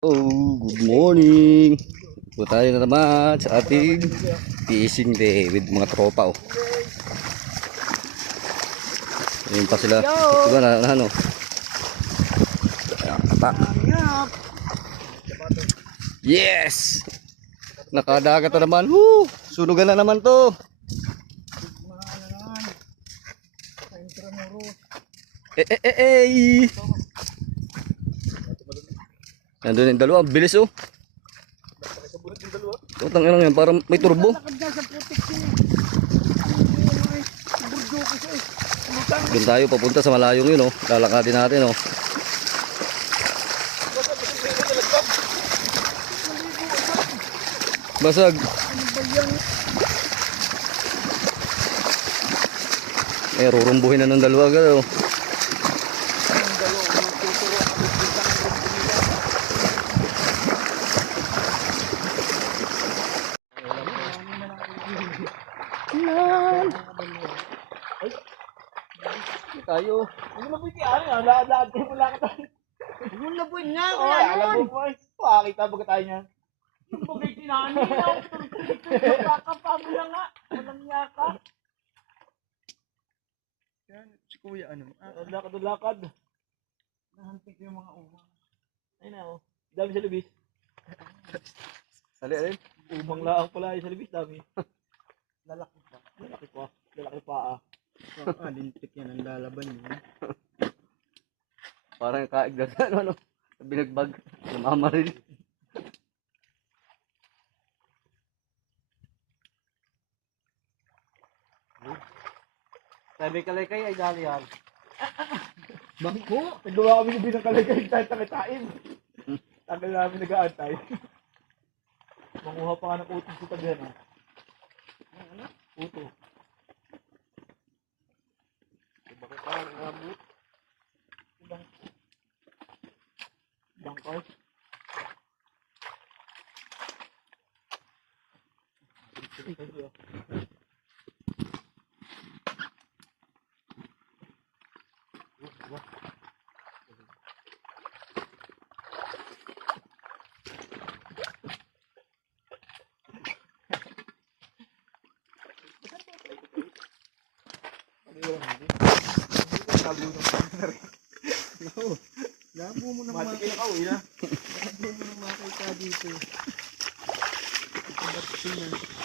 Oh, good morning. Po tayo na naman sa ating fishing day with mga tropa. Oh. Ayun pa sila. Diba na ano? Kata. Yes! Nakadagat na naman. Woo! Sunugan na naman to. Nandun yung dalawa, bilis oh. Utang lang yan, parang may turbo. Doon tayo papunta sa malayong yun oh. Lalakadin natin oh. Basag. Rurumbuhin na ng dalawa agad oh. Tayo. Ano na po yung ano? Lahat ko lang tayo. Ano na po nga? Oo, alam mo po. Pakita ba tayo niyan? Yung bagay tinani na. Kakapabo na nga. Walang yaka. Yan, si kuya ano? Lakad. Nahantik yung mga umang. Ayun na oh. Dami sa libis. Sali alin? Umang laang pala yung sa libis. Dami. Lalaki pa. Lalaki pa ah. Lintik yan ang lalaban yun. Parang kaig na sa ano, sa binagbag. Namamaril. Sabi kalay-kay ay dali yan. Bangko? Nagawa kami ng binangkalagay tayo takitain. Tagal namin nag-aantay. Manguha pa nga ng utong sa tabihan ah. Ano? Uto. Bakit pa ang abot? Bangkos. Labo mo na Matikil ka uwi na. Labo mo na makita dito. Ba't siya?